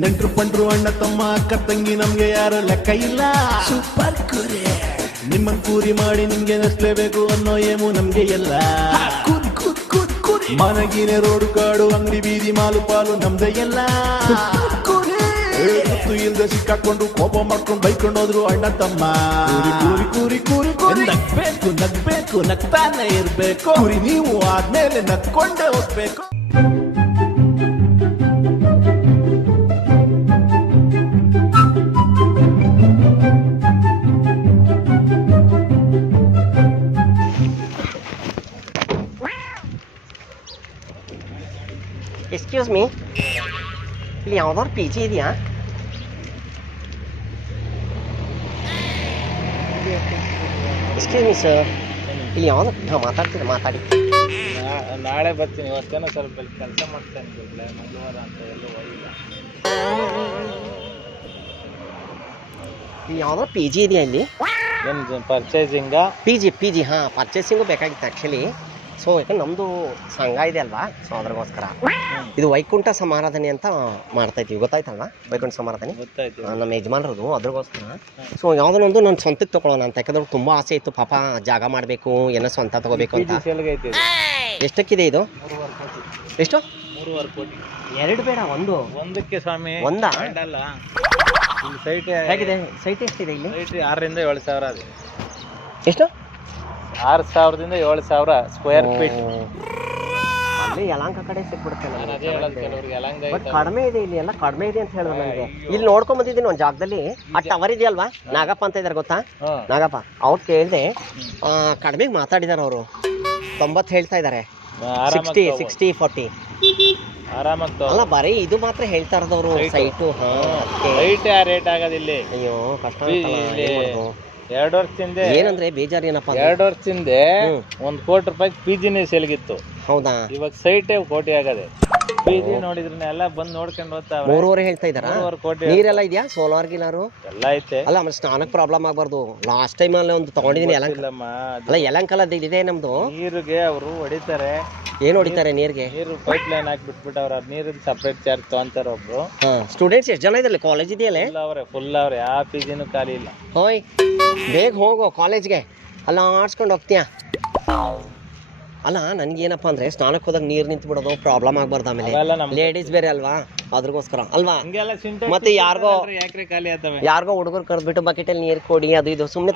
ನೆಂಟ್ರು ಪಂಟ್ರು ಅಣ್ಣ ತಮ್ಮ ಅಕ್ಕ ತಂಗಿ ನಮ್ಗೆ ಯಾರು ಲೆಕ್ಕ ಇಲ್ಲ. ಸೂಪರ್ ಕುರಿ ನಿಮ್ಮನ್ ಕೂರಿ ಮಾಡಿ ನಿಮ್ಗೆ ನಸ್ಲೇಬೇಕು ಅನ್ನೋ ಏಮು ನಮ್ಗೆ ಎಲ್ಲ. ಮನಗಿನೇ ರೋಡು ಕಾಡು ಅಂಗಡಿ ಬೀದಿ ಮಾಲು ಪಾಲು ನಮ್ದೇ ಎಲ್ಲ. ಗೊತ್ತು ಇಲ್ದೆ ಸಿಕ್ಕಾಕೊಂಡು ಕೋಪ ಮಾಡ್ಕೊಂಡು ಬೈಕೊಂಡು ಹೋದ್ರು ಅಣ್ಣ ತಮ್ಮ. ಕೂರಿ ಕೂರಿ ಕೂರಿ ಕೂರಿ ನಗ್ಬೇಕು ನಗ್ಬೇಕು ನಗ್ತಾನೆ ಇರ್ಬೇಕು. ಕುರಿ ನೀವು ಆದ್ಮೇಲೆ ನಗ್ಕೊಂಡೇ ಹೋಗ್ಬೇಕು. ಎಕ್ಸ್ಕ್ಯೂಸ್ ಮೀ, ಇಲ್ಲಿ ಯಾವ್ದಾದ್ರು ಪಿ ಜಿ ಇದೆಯಾ? ಎಕ್ಸ್ಕ್ಯೂಸ್ ಮೀ ಸರ್, ಇಲ್ಲಿ ಯಾವ್ದು ಮಾತಾಡ್ತೀರಾ? ಮಾತಾಡಿ. ನಾಳೆ ಬರ್ತೀನಿ, ಇವತ್ತೇನೋ ಸ್ವಲ್ಪ ಕೆಲಸ ಮಾಡ್ತೇನೆ. ಮಂಗಳವಾರ ಅಂತ ಎಲ್ಲೂ ಹೋಗಿಲ್ಲ. ಇಲ್ಲಿ ಯಾವ್ದಾದ್ರು ಪಿ ಜಿ ಇದೆಯಾ ಇಲ್ಲಿ? ಏನು ಪರ್ಚೇಸಿಂಗ? ಪಿ ಜಿ ಹಾಂ, ಪರ್ಚೇಸಿಂಗು ಬೇಕಾಗಿತ್ತು ಆ್ಯಕ್ಚುಲಿ. ಸೊ ಯಾಕಂದ್ರೆ ನಮ್ಮದು ಸಂಘ ಇದೆ ಅಲ್ವಾ, ಸೊ ಅದ್ರಗೋಸ್ಕರ ಇದು ವೈಕುಂಠ ಸಮಾರಾಧನೆ ಅಂತ ಮಾಡ್ತಾ ಇದ್ದೀವಿ. ಗೊತ್ತಾಯ್ತಲ್ವಾ ವೈಕುಂಠ ಸಮಾರಾಧನೆ? ಗೊತ್ತಾಯ್ತು. ನಮ್ಮ ಯಜಮಾನ್ರದು ಅದ್ರಗೋಸ್ಕರ. ಸೊ ಯಾವುದನ್ನೊಂದು ನಾನು ಸ್ವಂತಕ್ಕೆ ತೊಗೊಳ್ಳೋಣ ಅಂತ, ಯಾಕಂದ್ರೆ ತುಂಬ ಆಸೆ ಇತ್ತು ಪಾಪ, ಜಾಗ ಮಾಡಬೇಕು ಏನೋ ಸ್ವಂತ ತಗೋಬೇಕು ಅಂತ. ಎಷ್ಟಕ್ಕಿದೆ ಇದು? ಎಷ್ಟು? 3.5 ಕೋಟಿ. 2 ಬೇಡ, ಒಂದಕ್ಕೆ ಸ್ವಾಮಿ. ಒಂದಾ? ಅಲ್ಲ, ಇಲ್ಲಿ ಸೈಟ್ ಹೇಗಿದೆ? ಸೈಟ್ ಎಷ್ಟಿದೆ ಇಲ್ಲಿ? ಸೈಟ್ 6,000 ರಿಂದ 7,000 ಅದು. ಎಷ್ಟು? 6,000 ರಿಂದ 7,000 ಸ್ಕ್ವೇರ್ ಫೀಟ್. ಅಲ್ಲಿ ಯಲಾಂಕ ಕಡೆ ಸಿಕ್ಬಿಡುತ್ತೆ ಅದೇ ಹೇಳೋದು ಕೆಲವ್ರಿಗೆ. ಯಲಹಂಕ ಬಟ್ ಕಡಿಮೆ ಇದೆ ಇಲ್ಲಿ, ಎಲ್ಲ ಕಡಿಮೆ ಇದೆ ಅಂತ ಹೇಳಿದ್ರು ನನಗೆ. ಇಲ್ಲಿ ನೋಡ್ಕೊಂಡ್ ಬಂದಿದ್ದೀನಿ ಒಂದು ಜಾಗದಲ್ಲಿ, ಆ ಟವರ್ ಇದೆಯಲ್ವಾ, ನಾಗಪ್ಪ ಅಂತ ಇದಾರೆ ಗೊತ್ತಾ? ನಾಗಪ್ಪ ಅವ್ರು ಕೇಳಿದೆ, ಕಡಿಮೆಗೆ ಮಾತಾಡಿದಾರೆ ಅವರು. 90 ಹೇಳ್ತಾ ಇದ್ದಾರೆ, 60 40 ಆರಾಮಾಗ್ತಾವ. ಅಲ್ಲ ಬರೀ ಇದು ಮಾತ್ರ ಹೇಳ್ತಾ ಇರೋದವ್ರು ಸೈಟು. ಸೈಟ್ ರೇಟ್ ಆಗೋದಿಲ್ಲ. ಅಯ್ಯೋ ಕಷ್ಟ. 2 ವರ್ಷದಿಂದ ಏನಂದ್ರೆ ಬೇಜಾರು ಏನಪ್ಪ, 2 ವರ್ಷದಿಂದ 1 ಕೋಟಿ ರೂಪಾಯಿ ಪಿಜಿನೇ ಸೇಲ್ಗಿತ್ತು. ಹೌದಾ? ಇವಾಗ ಸೈಟೇ ಕೋಟಿ ಆಗದೆ. ಪಿಜಿ ನೋಡಿದ್ರೆ ಎಲ್ಲ ಬಂದು ನೋಡ್ಕೊಂಡು ಹೋಗ್ತಾವ. 3.5 ಹೇಳ್ತಾ ಇದಾರ. 3.5 ಕೋಟಿ. ನೀರೆಲ್ಲ ಇದೆಯಾ? ಸೋಲಾರ್ ಗಿಲಾರು ಎಲ್ಲ ಐತೆ. ಅಲ್ಲ ಆಮೇಲೆ ಸ್ನಾನಕ್ಕೆ ಪ್ರಾಬ್ಲಮ್ ಆಗ್ಬಾರ್ದು. ಲಾಸ್ಟ್ ಟೈಮ್ ಅಲ್ಲಿ ಒಂದು ತಗೊಂಡಿದ್ದೀನಿ ಯಲಂಕ. ಅಲ್ಲ ಯಲಂಕಲ್ಲ ಇದೆ ನಮ್ದು. ನೀರಿಗೆ ಅವರು ಹೊಡಿತಾರೆ. ಏನ್ ಹೊಡಿತಾರೆ ನೀರ್ಗೆ? ನೀರು ಪೈಪ್ ಲೈನ್ ಹಾಕಿ ಬಿಟ್ಬಿಟ್ಟವ್ರ. ಅದ್ ಸಪ್ರೇಟ್ ಚಾರ್ಜ್ ತಗೊಂತಾರ ಒಬ್ರು. ಸ್ಟೂಡೆಂಟ್ಸ್ ಎಷ್ಟು ಜನ ಇದ್ರಲ್ಲಿ? ಕಾಲೇಜ್ ಇದೆಯಲ್ಲ? ಫುಲ್ ಅವ್ರೆ, ಯಾವ ಪಿಜಿನೂ ಖಾಲಿ ಇಲ್ಲ. ಹೋಯ್ ಬೇಗ ಹೋಗು ಕಾಲೇಜ್ಗೆ, ಅಲ್ಲ ಆಡ್ಸ್ಕೊಂಡು ಹೋಗ್ತೀಯಾ? ಅಲ್ಲ ನನ್ಗೇನಪ್ಪ ಅಂದ್ರೆ ಸ್ನಾನಕ್ಕೆ ಹೋದಾಗ ನೀರು ನಿಂತು ಬಿಡೋದು ಪ್ರಾಬ್ಲಮ್ ಆಗ್ಬಾರ್ದು. ಆಮೇಲೆ ಲೇಡೀಸ್ ಬೇರೆ ಅಲ್ವಾ, ಅದ್ರಗೋಸ್ಕರ ಅಲ್ವಾ. ಮತ್ತೆ ಯಾರಿಗೋ ಹುಡುಗರು ಕರೆದ್ಬಿಟ್ಟು ಬಕೆಟಲ್ಲಿ ನೀರು ಕೊಡಿ ಅದು ಇದು ಸುಮ್ಮನೆ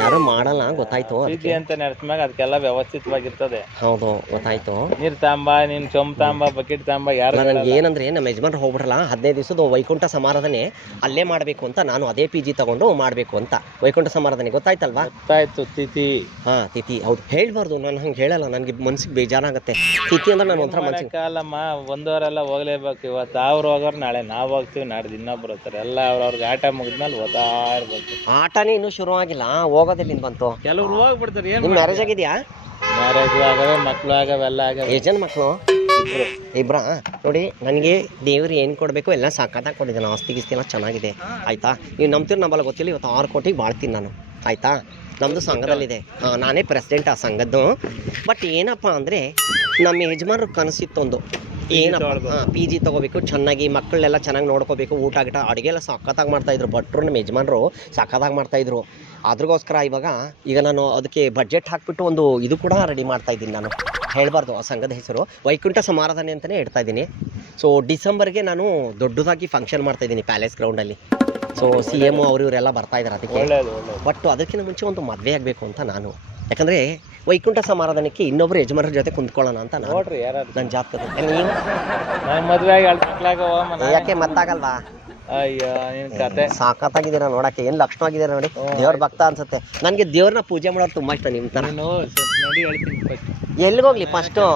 ಯಾರು ಮಾಡಲ್ಲ. ಗೊತ್ತಾಯ್ತು. ಅದಕ್ಕೆಲ್ಲ ವ್ಯವಸ್ಥಿತವಾಗಿರ್ತದೆ. ಹೌದು ಗೊತ್ತಾಯ್ತು. ನೀರ್ ತಾಂಬ, ನೀನ್ ಚೊಂಬ್ ತಾಂಬ, ಬಕೆಟ್ ತಾಂಬ. ಯಾರು ನನ್ಗೆ ಏನಂದ್ರೆ ನಮ್ಮ ಯಜಮಾನ್ರು ಹೋಗ್ಬಿಡ್ರಲ್ಲ, 15 ದಿವಸದ ವೈಕುಂಠ ಸಮಾರಾಧನೆ ಅಲ್ಲೇ ಮಾಡ್ಬೇಕು ಅಂತ, ನಾನು ಅದೇ ಪಿ ಜಿ ತಗೊಂಡು ಮಾಡ್ಬೇಕು ಅಂತ. ವೈಕುಂಠ ಸಮಾರಾಧನೆ ಗೊತ್ತಾಯ್ತಲ್ವಾ? ಗೊತ್ತಾಯ್ತು. ತಿಥಿ. ಹಾ ತಿಥಿ. ಹೌದು ಹೇಳ್ಬಾರ್ದು, ನಾನು ಹಂಗೆ ಹೇಳಲ್ಲ, ನನ್ಗೆ ಮನ್ಸಿಗೆ ಬೇಜಾರಾಗತ್ತೆ. ತಿಥಿ ಅಂದ್ರೆ ನಾನು ಒಂಥರ ಮನ್ಸಿಗೆ ಕಾಲಮ್ಮ. ಒಂದವರೆಲ್ಲ ಹೋಗ್ಲೇಬೇಕು. ಇವತ್ತು ಅವ್ರು ಹೋಗೋರು ನಾಳೆ ನಾವು ಹೋಗ್ತೀವಿ, ನಾಡ್ದು ಇನ್ನೊಬ್ರು ಹೋಗ್ತಾರೆ. ಎಲ್ಲ ಅವ್ರವ್ರಿಗೆ ಆಟ ಮುಗಿದ್ಮೇಲೆ ಓದ್ತಾ ಇರ್ಬೇಕು. ಆಟನೇ ಇನ್ನೂ ಶುರು ಆಗಿಲ್ಲ, ಹೋಗೋದಿಲ್ಲ ಬಂತು. ಕೆಲವ್ರು ಹೋಗ್ಬಿಡ್ತಾರೆ. ಏನ್ ನಿಮ್ ಮ್ಯಾರೇಜ್ ಆಗಿದ್ಯಾ? ಮ್ಯಾರೇಜ್ ಆಗವೆ, ಮಕ್ಳು ಆಗವೆ, ಎಲ್ಲ ಆಗವೆ. ಎಷ್ಟು ಜನ ಮಕ್ಕಳು? ಇಬ್ರಾ? ನೋಡಿ ನನಗೆ ದೇವ್ರು ಏನು ಕೊಡಬೇಕು ಎಲ್ಲ ಸಾಕಾಗಿ ಕೊಟ್ಟಿದ್ದಾನೆ. ಆಸ್ತಿ ಗಿಸ್ತಿ ಎಲ್ಲ ಚೆನ್ನಾಗಿದೆ ಆಯ್ತಾ. ನೀವು ನಂಬ್ತೀರಿ ನಂಬಲ್ಲ ಗೊತ್ತಿಲ್ಲ, ಇವತ್ತು 6 ಕೋಟಿಗೆ ಬಾಳ್ತೀನಿ ನಾನು ಆಯ್ತಾ. ನಮ್ಮದು ಸಂಘದಲ್ಲಿದೆ, ನಾನೇ ಪ್ರೆಸಿಡೆಂಟ್ ಆ ಸಂಘದ್ದು. ಬಟ್ ಏನಪ್ಪ ಅಂದರೆ ನಮ್ಮ ಯಜಮಾನ್ರ ಕನಸಿತ್ತೊಂದು, ಏನಪ್ಪ ಪಿ ಜಿ ತೊಗೋಬೇಕು, ಚೆನ್ನಾಗಿ ಮಕ್ಕಳೆಲ್ಲ ಚೆನ್ನಾಗಿ ನೋಡ್ಕೋಬೇಕು, ಊಟ ಗಿಟ ಅಡುಗೆ ಎಲ್ಲ ಸಖತ್ತಾಗಿ ಮಾಡ್ತಾಯಿದ್ರು. ಭಟ್ರು ನಮ್ಮ ಯಜಮಾನ್ರು ಸಖತ್ತಾಗಿ ಮಾಡ್ತಾಯಿದ್ರು. ಅದ್ರಗೋಸ್ಕರ ಈಗ ನಾನು ಅದಕ್ಕೆ ಬಡ್ಜೆಟ್ ಹಾಕ್ಬಿಟ್ಟು ಒಂದು ಇದು ಕೂಡ ರೆಡಿ ಮಾಡ್ತಾಯಿದ್ದೀನಿ. ನಾನು ಹೇಳಬಾರ್ದು ಆ ಸಂಘದ ಹೆಸರು, ವೈಕುಂಠ ಸಮಾರಾಧನೆ ಅಂತಲೇ ಹೇಳ್ತಾ ಇದ್ದೀನಿ. ಸೊ ಡಿಸೆಂಬರ್ಗೆ ನಾನು ದೊಡ್ಡದಾಗಿ ಫಂಕ್ಷನ್ ಮಾಡ್ತಾಯಿದ್ದೀನಿ ಪ್ಯಾಲೇಸ್ ಗ್ರೌಂಡಲ್ಲಿ. ಸೊ CM ಅವರು ಇವರೆಲ್ಲ ಬರ್ತಾ ಇದ್ದಾರೆ ಅದಕ್ಕೆ. ಬಟ್ ಅದಕ್ಕಿಂತ ಮುಂಚೆ ಒಂದು ಮದುವೆ ಆಗಬೇಕು ಅಂತ ನಾನು, ಯಾಕಂದರೆ ವೈಕುಂಠ ಸಮಾರಾಧನೆಗೆ ಇನ್ನೊಬ್ರು ಯಜಮಾನರ ಜೊತೆ ಕುಂತ್ಕೊಳ್ಳೋಣ ಅಂತ ನಾನು. ನೋಡ್ರಿ ಯಾರು ನನ್ನ ಜಾಬ್ ತಗೊಂಡು ನೀವು ಮದುವೆ ಯಾಕೆ ಮತ್ತಾಗಲ್ವಾ? ಅಯ್ಯೋ ನಿನ್ ಕತೆ ಸಾಕತ್ತಾಗಿದ್ದೀರಾ ನೋಡಕ್ಕೆ, ಏನು ಲಕ್ಷಣವಾಗಿದ್ದೀರಾ ನೋಡಿ. ದೇವ್ರ ಭಕ್ತ ಅನ್ಸುತ್ತೆ ನನಗೆ. ದೇವ್ರನ್ನ ಪೂಜೆ ಮಾಡೋರು ತುಂಬ ಇಷ್ಟ ನಿಮ್ಮ ಥರ. ಎಲ್ಲಿಗೋಗ್ಲಿ ಫಸ್ಟು?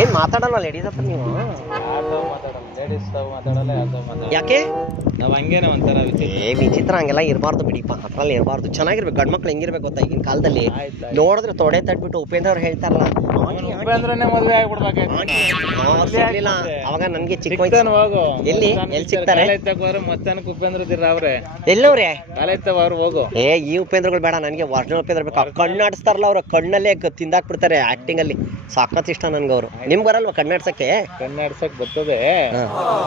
ಏನು ಮಾತಾಡಲ್ಲ ಲೇಡೀಸ್ ಹತ್ರ ನೀವು? ಯಾಕೆ ನಾವು ಹಂಗೇನೆ ಒಂಥರ ವಿಚಿತ್ರ. ಹಂಗೆಲ್ಲ ಇರಬಾರ್ದು ಬಿಡಿಪ್ಪ, ಹತ್ರಲ್ಲಿ ಇರಬಾರ್ದು. ಚೆನ್ನಾಗಿರ್ಬೇಕು. ಗಂಡು ಮಕ್ಳು ಹೆಂಗಿರ್ಬೇಕು ಗೊತ್ತಾ ಈಗಿನ ಕಾಲದಲ್ಲಿ? ನೋಡಿದ್ರೆ ತೊಡೆ ತಟ್ಬಿಟ್ಟು ಉಪೇಂದ್ರ ಅವ್ರು ಹೇಳ್ತಾರಲ್ಲ, ಉಪೇಂದ್ರನೇ ಮದ್ವೆ ಆಗ್ಬಿಡ್ಬೇಕಾಯ್ತು ಸಿಗ್ಲಿಲ್ಲ ಅವಾಗ ನನ್ಗೆ ಚಿಕ್ಕ ವಯಸ್ಸು. ಸಿಗ್ತಾನ ಹೋಗು ಎಲ್ಲಿ ಸಿಗ್ತಾರೆ ಕಾಲೇಜ್ ಹೋದ್ರೆ ಮತ್ತೆ ಉಪೇಂದ್ರ ಅವ್ರೆ ಎಲ್ಲವ್ರೆ ಕಾಲೇಜ್ ಅವ್ರು ಹೋಗು. ಈ ಉಪೇಂದ್ರಗಳು ಬೇಡ ನನಗೆ ಒರಿಜಿನಲ್ ಉಪೇಂದ್ರ ಬೇಕು. ಕಣ್ಣಾಡಿಸ್ತಾರಲ್ಲ ಅವ್ರು ಕಣ್ಣಲ್ಲೇ ತಿಂದಾಕ್ಬಿಡ್ತಾರೆ ಆಕ್ಟಿಂಗ್ ಅಲ್ಲಿ. ಸಾಕತ್ ಇಷ್ಟ ನನ್ಗೆ ಅವರು. ನಿಮ್ಗೆ ಬರಲ್ವಾ ಕಣ್ಣಾಡ್ಸಕ್ಕೆ? ಕಣ್ಣಾಡ್ಸಕ್ ಬರ್ತದೆ,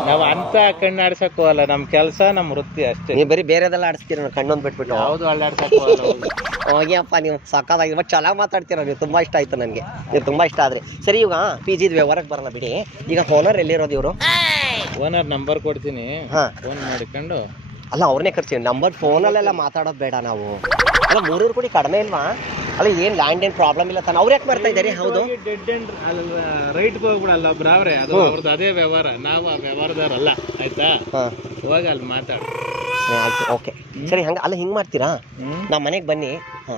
ನಾವ್ ಅಂತ ಕಣ್ಣಾಡ್ಸಕ್ ಹೋಗಲ್ಲ. ನಮ್ ಕೆಲ್ಸ ನಮ್ ವೃತ್ತಿ ಅಷ್ಟೇ. ನೀವು ಬರೀ ಬೇರೆದೆಲ್ಲ ಆಡಿಸ್ತೀರ, ಕಣ್ಣೊಂದ್ ಬಿಟ್ಬಿಟ್ಟು. ಯಾವ್ದು ಅಳ್ಳಾಡ್ಸಕ್ ಹೋಗಲ್ಲ. ಹೋಗಿಯಪ್ಪ, ನೀವು ಸಕ್ಕತ್ತಾಗಿ ಬಟ್ ಚೆನ್ನಾಗಿ ಮಾತಾಡ್ತೀರ. ನೀವು ತುಂಬಾ ಇಷ್ಟ ಆಯ್ತು ನನಗೆ, ನೀವು ತುಂಬಾ ಇಷ್ಟ ಆದ್ರಿ. ಸರಿ, ಈಗ ಪಿ ಜಿದ್ ವ್ಯವಹಾರಕ್ಕೆ ಬರಲ್ಲ ಬಿಡಿ. ಈಗ ಓನರ್ ಎಲ್ಲಿರೋದು ಇವರು? ಓನರ್ ನಂಬರ್ ಕೊಡ್ತೀನಿ, ಹಾ ಫೋನ್ ಮಾಡಿಕೊಂಡು. ಅಲ್ಲ ಅವ್ರನ್ನೇ ಕರ್ತೀವಿ. ನಂಬರ್ ಫೋನಲ್ಲೆಲ್ಲ ಮಾತಾಡೋದು ಬೇಡ ನಾವು. ಅಲ್ಲ 300 ಕೋಟಿ ಕಡಿಮೆ ಇಲ್ವಾ? ಅಲ್ಲ ಏನ್ ಲ್ಯಾಂಡ್ ಏನ್ ಪ್ರಾಬ್ಲಮ್ ಇಲ್ಲ ತಾನೆ? ಅವ್ರು ಯಾಕೆ ಮಾಡ್ತಾ ಇದ್ದಾರೆ? ಹೌದು, ಡೆಡ್ ಎಂಡ್ ರೈಟ್ ಹೋಗ್ಬಿಡಲ್ಲ ಒಬ್ರು ಅವ್ರೆ, ಅದು ಅವ್ರದ್ದು ಅದೇ ವ್ಯವಹಾರ, ನಾವು ಆ ವ್ಯವಹಾರದವ್ರಲ್ಲ. ಆಯ್ತಾ, ಹೋಗಿ ಅಲ್ಲಿ ಮಾತಾಡ. ಆಯ್ತು, ಓಕೆ, ಸರಿ. ಹಂಗ ಅಲ್ಲ ಹಿಂಗ್ ಮಾಡ್ತೀರಾ? ನಮ್ಮ ಮನೆಗೆ ಬನ್ನಿ,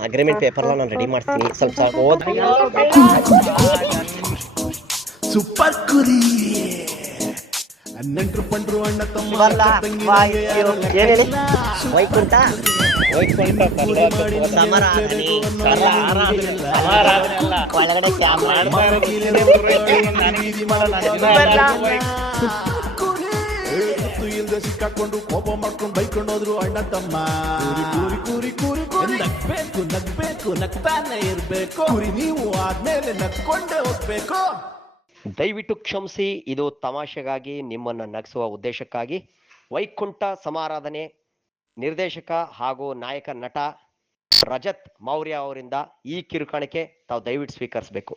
ಅಗ್ರಿಮೆಂಟ್ ಪೇಪರ್ನ ನಾನು ರೆಡಿ ಮಾಡ್ತೀನಿ. ಸ್ವಲ್ಪ ಓದ್. ಸೂಪರ್ ಕುರಿ ನೆಂಟ್ರು ಪಂಟ್ರು ಅಣ್ಣ ತಮ್ಮ ಏನ್ ಹೇಳಿ? ವೈಕುಂಠ ಸಮರಾಧನೆ ಒಳಗಡೆ ಇಲ್ದೆ ಸಿಕ್ಕಾಕೊಂಡು ಕೋಪ ಮಾಡ್ಕೊಂಡು ಬೈಕೊಂಡು ಹೋದ್ರು ಅಣ್ಣ ತಮ್ಮ. ಕೂರಿ ಕೂರಿ ಕೂರಿ ಕೂರಿ ನಗ್ಬೇಕು ನಗ್ಬೇಕು ನಗ್ತಾನೆ ಇರ್ಬೇಕು. ಕುರಿ ನೀವು ಆದ್ಮೇಲೆ ನಗ್ಕೊಂಡೇ ಹೋಗ್ಬೇಕು. ದಯವಿಟ್ಟು ಕ್ಷಮಿಸಿ, ಇದು ತಮಾಷೆಗಾಗಿ, ನಿಮ್ಮನ್ನ ನಗಿಸುವ ಉದ್ದೇಶಕ್ಕಾಗಿ. ವೈಕುಂಠ ಸಮಾರಾಧನೆ ನಿರ್ದೇಶಕ ಹಾಗೂ ನಾಯಕ ನಟ ರಜತ್ ಮೌರ್ಯ ಅವರಿಂದ ಈ ಕಿರುಕಾಣಿಕೆ ತಾವು ದಯವಿಟ್ಟು ಸ್ವೀಕರಿಸಬೇಕು.